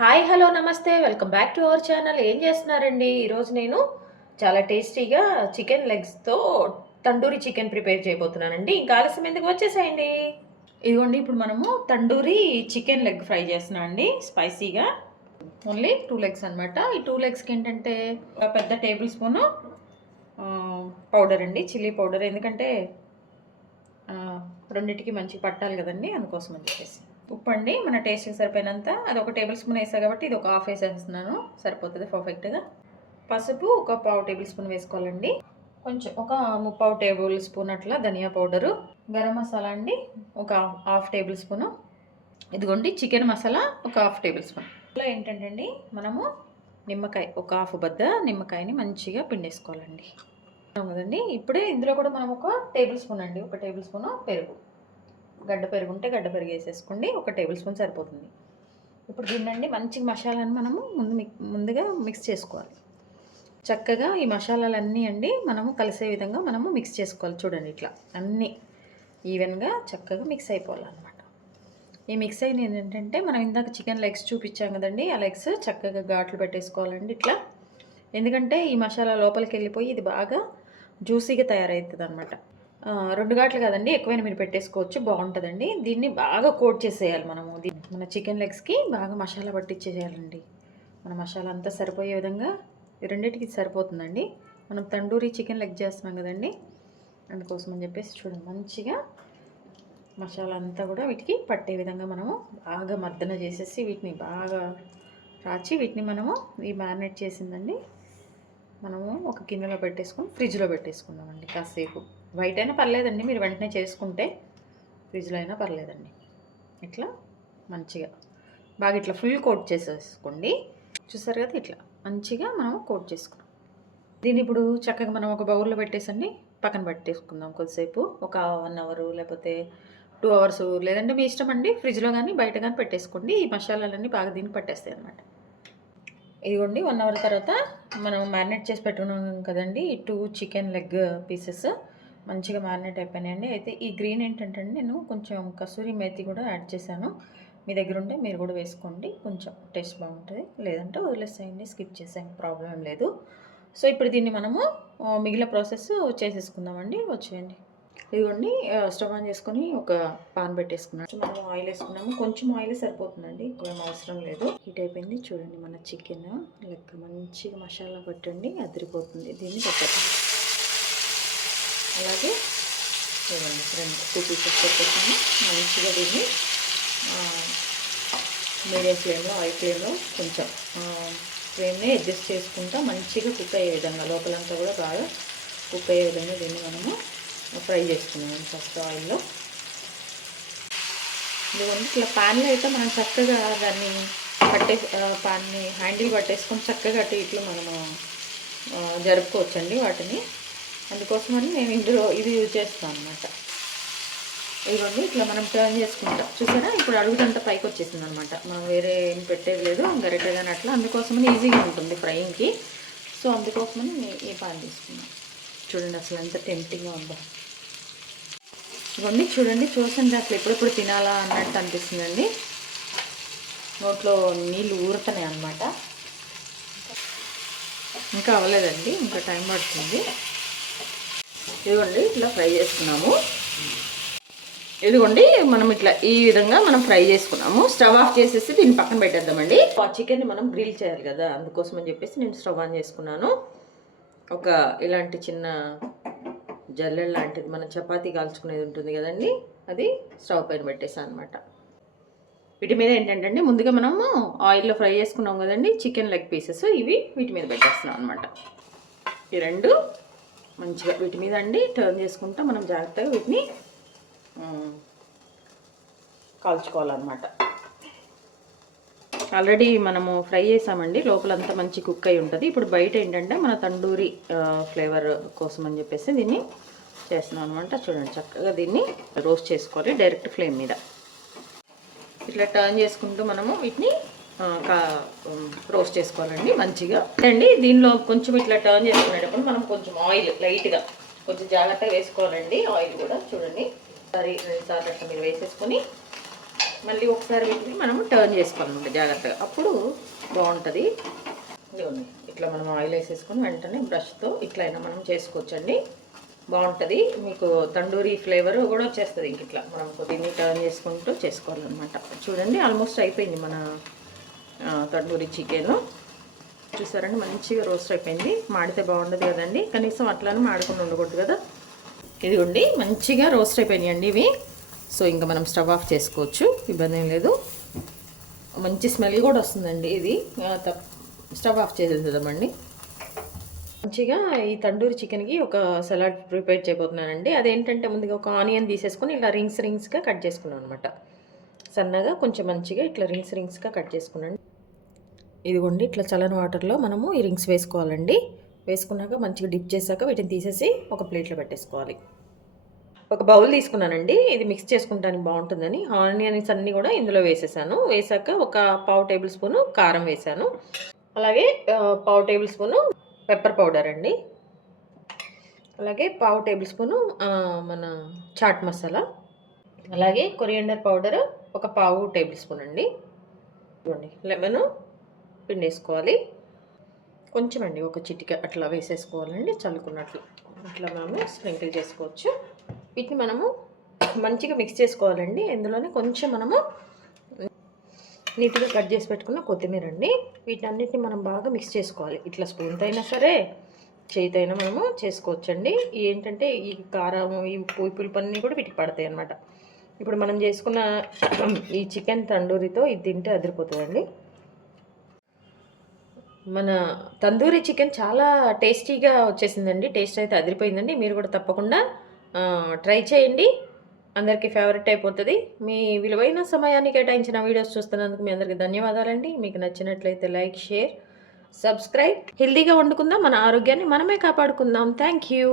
Hi hello నమస్తే welcome back to our channel. ఏం చేస్తున్నారండి? ఈరోజు నేను చాలా టేస్టీగా చికెన్ లెగ్స్తో తండూరి చికెన్ ప్రిపేర్ చేయబోతున్నానండి. ఇంకా ఆలస్యం ఎందుకు, వచ్చేసేయండి. ఇదిగోండి, ఇప్పుడు మనము తండూరి చికెన్ లెగ్ ఫ్రై చేస్తున్నాం అండి, స్పైసీగా. ఓన్లీ 2 లెగ్స్ అనమాట. ఈ 2 లెగ్స్కి ఏంటంటే ఒక పెద్ద టేబుల్ స్పూను పౌడర్ అండి, చిల్లీ పౌడర్. ఎందుకంటే రెండింటికి మంచి పట్టాలి కదండి, అందుకోసం అని చెప్పేసి. ఉప్పు అండి, మన టేస్ట్కి సరిపోయినంత. అది ఒక టేబుల్ స్పూన్ వేసా కాబట్టి ఇది ఒక హాఫ్ వేసేస్తున్నాను, సరిపోతుంది పర్ఫెక్ట్గా. పసుపు ఒక పావు టేబుల్ స్పూన్ వేసుకోవాలండి. కొంచెం ఒక ముప్పావు టేబుల్ స్పూన్ అట్లా ధనియా పౌడరు. గరం మసాలా అండి ఒక హాఫ్ టేబుల్ స్పూను. ఇదిగోండి చికెన్ మసాలా ఒక హాఫ్ టేబుల్ స్పూన్. ఇలా ఏంటంటే అండి, మనము నిమ్మకాయ ఒక హాఫ్ బద్ద నిమ్మకాయని మంచిగా పిండేసుకోవాలండి కదండి. ఇప్పుడే ఇందులో కూడా మనం ఒక టేబుల్ స్పూన్ అండి, ఒక టేబుల్ స్పూన్ పెరుగు, గడ్డ పెరుగు ఉంటే గడ్డ పెరుగు వేసేసుకోండి, ఒక టేబుల్ స్పూన్ సరిపోతుంది. ఇప్పుడు దీన్నండి మంచి మసాలాను మనము ముందుగా మిక్స్ చేసుకోవాలి. చక్కగా ఈ మసాలాలన్నీ అండి మనము కలిసే విధంగా మనము మిక్స్ చేసుకోవాలి. చూడండి, ఇట్లా అన్నీ ఈవెన్గా చక్కగా మిక్స్ అయిపోవాలన్నమాట. ఈ మిక్స్ అయిన ఏంటంటే, మనం ఇందాక చికెన్ లెగ్స్ చూపించాం కదండి, ఆ లెగ్స్ చక్కగా ఘాట్లు పెట్టేసుకోవాలండి ఇట్లా. ఎందుకంటే ఈ మసాలా లోపలికి వెళ్ళిపోయి ఇది బాగా జ్యూసీగా తయారవుతుంది అనమాట. 2 ఘాట్లు కదండి, ఎక్కువైనా మీరు పెట్టేసుకోవచ్చు, బాగుంటుందండి. దీన్ని బాగా కోట్ చేసేయాలి మనము. మన చికెన్ లెగ్స్కి బాగా మసాలా పట్టించేయాలండి. మన మసాలా అంతా సరిపోయే విధంగా రెండింటికి సరిపోతుందండి. మనం తండూరి చికెన్ లెగ్ చేస్తున్నాం కదండి, అందుకోసం అని చెప్పేసి చూడండి, మంచిగా మసాలా అంతా కూడా వీటికి పట్టే విధంగా మనము బాగా మర్దన చేసేసి వీటిని బాగా రాచి వీటిని మనము ఈ మ్యారినేట్ చేసిందండి మనము ఒక గిన్నెలో పెట్టేసుకొని ఫ్రిడ్జ్లో పెట్టేసుకుందామండి కాసేపు. బయట అయినా పర్లేదండి, మీరు వెంటనే చేసుకుంటే ఫ్రిడ్జ్లో అయినా పర్లేదండి. ఇట్లా మంచిగా బాగా ఇట్లా ఫుల్ కోట్ చేసేసుకోండి. చూసారు కదా, ఇట్లా మంచిగా మనం కోట్ చేసుకున్నాం. దీన్ని ఇప్పుడు చక్కగా మనం ఒక బౌల్లో పెట్టేసండి పక్కన పెట్టేసుకుందాం కొద్దిసేపు, ఒక 1 అవర్ లేకపోతే 2 అవర్స్, లేదంటే మీ ఇష్టం అండి. ఫ్రిడ్జ్లో కానీ బయట కానీ పెట్టేసుకోండి. ఈ మసాలాలన్నీ బాగా దీన్ని పట్టేస్తాయి అన్నమాట. ఇదిగోండి 1 అవర్ తర్వాత మనం మ్యారినేట్ చేసి పెట్టుకున్నాం కదండి, ఈ 2 చికెన్ లెగ్ పీసెస్ మంచిగా మ్యారినేట్ అయిపోయినాయండి. అయితే ఈ గ్రీన్ ఏంటంటే నేను కొంచెం కసూరి మేతి కూడా యాడ్ చేశాను. మీ దగ్గర ఉంటే మీరు కూడా వేసుకోండి, కొంచెం టేస్ట్ బాగుంటుంది. లేదంటే వదిలేసేయండి, స్కిప్ చేసేయండి, ప్రాబ్లం ఏం లేదు. సో ఇప్పుడు దీన్ని మనము మిగిలిన ప్రాసెస్ చేసేసుకుందామండి. వచ్చేయండి. ఇదిగోండి, స్టవ్ ఆన్ చేసుకొని ఒక పాన్ పెట్టేసుకున్నాను. మనం ఆయిల్ వేసుకున్నాము, కొంచెం ఆయిల్ సరిపోతుందండి, ఎక్కువ అవసరం లేదు. హీట్ అయిపోయింది. చూడండి, మన చికెన్ లెక్క మంచిగా మసాలా పట్టండి, అదిరిపోతుంది. దీన్ని పెట్టండి. అలాగే చూడండి, 2 పీసెస్ పెట్టేసాము. మంచిగా దీన్ని మీడియం ఫ్లేమ్లో, హై ఫ్లేమ్లో కొంచెం ఫ్లేమ్ని అడ్జస్ట్ చేసుకుంటా మంచిగా కుక్ అయ్యే విధంగా, లోపలంతా కూడా బాగా కుక్ అయ్యే విధంగా దీన్ని మనము ఫ్రై చేసుకున్నాం ఫస్ట్ ఆయిల్లో. ఇదిగోండి, ఇట్లా ప్యాన్లో అయితే మనం చక్కగా దాన్ని ప్యాన్ని హ్యాండిల్ పట్టేసుకొని చక్కగా అటు ఇట్లు మనము జరుపుకోవచ్చండి వాటిని. అందుకోసమని నేను ఇందులో ఇది యూజ్ చేస్తాను అనమాట. ఇదిగోండి, ఇట్లా మనం టర్న్ చేసుకుంటాం. చూసారా, ఇప్పుడు అడుగుతంతా పైకి వచ్చేసింది అనమాట. మనం వేరే ఏం పెట్టేది లేదు, గరిటె కానీ అట్లా. అందుకోసమని ఈజీగా ఉంటుంది ఫ్రైయింగ్కి. సో అందుకోసమని నేను ఈ పాన్ తీసుకున్నాను. చూడండి అసలు ఎంత టెంప్టింగ్గా ఉందో. ఇవన్నీ చూడండి, చూసండి అసలు ఎప్పుడెప్పుడు తినాలా అన్నట్టు అనిపిస్తుందండి. నోట్లో నీళ్ళు ఊరుతున్నాయి అన్నమాట. ఇంకా అవ్వలేదండి, ఇంకా టైం పడుతుంది. ఇదిగోండి, ఇట్లా ఫ్రై చేసుకున్నాము. ఇదిగోండి, మనం ఇట్లా ఈ విధంగా మనం ఫ్రై చేసుకున్నాము. స్టవ్ ఆఫ్ చేసేసి దీన్ని పక్కన పెట్టేద్దామండి. ఆ చికెన్ని మనం గ్రిల్ చేయాలి కదా, అందుకోసం అని చెప్పేసి నేను స్టవ్ ఆన్ చేసుకున్నాను. ఒక ఇలాంటి చిన్న జల్లెడ లాంటిది, మనం చపాతీ కాల్చుకునేది ఉంటుంది కదండి, అది స్టవ్ పైన పెట్టేసాను అనమాట. వీటి మీద ఏంటంటే ముందుగా మనము ఆయిల్లో ఫ్రై చేసుకున్నాం కదండి చికెన్ లెగ్ పీసెస్, ఇవి వీటి మీద పెట్టేస్తున్నాం అనమాట. ఈ 2 మంచిగా వీటి మీద అండి టర్న్ చేసుకుంటా మనం జాగ్రత్తగా వీటిని కాల్చుకోవాలన్నమాట. ఆల్రెడీ మనము ఫ్రై చేసామండి, లోపలంతా మంచి కుక్ అయి ఉంటుంది. ఇప్పుడు బయట ఏంటంటే మన తండూరి ఫ్లేవర్ కోసం అని చెప్పేసి దీన్ని చేస్తున్నాం అనమాట. చూడండి, చక్కగా దీన్ని రోస్ట్ చేసుకోవాలి డైరెక్ట్ ఫ్లేమ్ మీద. ఇట్లా టర్న్ చేసుకుంటూ మనము వీటిని రోస్ట్ చేసుకోవాలండి మంచిగా అండి. దీనిలో కొంచెం ఇట్లా టర్న్ చేసుకునేటప్పుడు మనం కొంచెం ఆయిల్ లైట్గా కొంచెం జాగ్రత్తగా వేసుకోవాలండి. ఆయిల్ కూడా చూడండి, 2 సార్లు అట్లా మీరు వేసేసుకొని మళ్ళీ ఒకసారి వీటిని మనం టర్న్ చేసుకోవాలన్నమాట జాగ్రత్తగా, అప్పుడు బాగుంటుంది. ఇదిగోండి ఇట్లా మనం ఆయిల్ వేసేసుకొని వెంటనే బ్రష్తో ఇట్లా అయినా మనం చేసుకోవచ్చండి, బాగుంటుంది. మీకు తండూరి ఫ్లేవర్ కూడా వచ్చేస్తుంది. ఇంక ఇట్లా మనం కొద్దిగా టర్న్ చేసుకుంటూ చేసుకోవాలన్నమాట. చూడండి ఆల్మోస్ట్ అయిపోయింది మన తండూరి చికెన్. చూసారండి మంచిగా రోస్ట్ అయిపోయింది. మాడితే బాగుండదు కదండి, కనీసం అట్లానే మాడకుండా ఉండకూడదు కదా. ఇదిగోండి మంచిగా రోస్ట్ అయిపోయినాయండి ఇవి. సో ఇంకా మనం స్టవ్ ఆఫ్ చేసుకోవచ్చు, ఇబ్బంది ఏం లేదు. మంచి స్మెల్ కూడా వస్తుందండి. ఇది స్టవ్ ఆఫ్ చేసేద్దామండి. మంచిగా ఈ తండూరి చికెన్కి ఒక సలాడ్ ప్రిపేర్ చేయబోతున్నానండి. అదేంటంటే ముందుగా ఒక ఆనియన్ తీసేసుకొని ఇలా రింగ్స్గా కట్ చేసుకున్నాను అనమాట. సన్నగా కొంచెం మంచిగా ఇట్లా రింగ్స్గా కట్ చేసుకున్నాను. ఇదిగోండి ఇట్లా చల్లని వాటర్లో మనము ఈ రింగ్స్ వేసుకోవాలండి. వేసుకున్నాక మంచిగా డిప్ చేశాక వీటిని తీసేసి ఒక ప్లేట్లో పెట్టేసుకోవాలి. ఒక బౌల్ తీసుకున్నానండి, ఇది మిక్స్ చేసుకుంటానికి బాగుంటుందని ఆనియన్స్ అన్నీ కూడా ఇందులో వేసేసాను. వేసాక ఒక పావు టేబుల్ స్పూను కారం వేసాను, అలాగే పావు టేబుల్ స్పూను పెప్పర్ పౌడర్ అండి, అలాగే పావు టేబుల్ స్పూను మన చాట్ మసాలా, అలాగే కొరియండర్ పౌడర్ ఒక పావు టేబుల్ స్పూన్ అండి. చూడండి లెమన్ పిండేసుకోవాలి కొంచెం అండి, ఒక చిటిక అట్లా వేసేసుకోవాలండి చల్లుకున్నట్లు. అట్లా మనము స్ప్రింకిల్ చేసుకోవచ్చు. వీటిని మనము మంచిగా మిక్స్ చేసుకోవాలండి. ఇందులోనే కొంచెం మనము నీట్గా కట్ చేసి పెట్టుకున్న కొత్తిమీర అండి. వీటన్నిటిని మనం బాగా మిక్స్ చేసుకోవాలి. ఇట్లా స్పూన్తో అయినా సరే చేతితో అయినా మనము చేసుకోవచ్చండి. ఏంటంటే ఈ కారం ఈ పులుపు అన్నీ కూడా వీటికి పడతాయి అన్నమాట. ఇప్పుడు మనం చేసుకున్న ఈ చికెన్ తండూరితో ఇది తింటే అదిరిపోతుందండి. మన తందూరి చికెన్ చాలా టేస్టీగా వచ్చేసిందండి. టేస్ట్ అయితే అదిరిపోయిందండి. మీరు కూడా తప్పకుండా ట్రై చేయండి, అందరికీ ఫేవరెట్ అయిపోతుంది. మీ విలువైన సమయాన్ని కేటాయించిన వీడియోస్ చూస్తున్నందుకు మీ అందరికీ ధన్యవాదాలండి. మీకు నచ్చినట్లయితే లైక్, షేర్, సబ్స్క్రైబ్. హెల్తీగా వండుకుందాం, మన ఆరోగ్యాన్ని మనమే కాపాడుకుందాం. Thank you.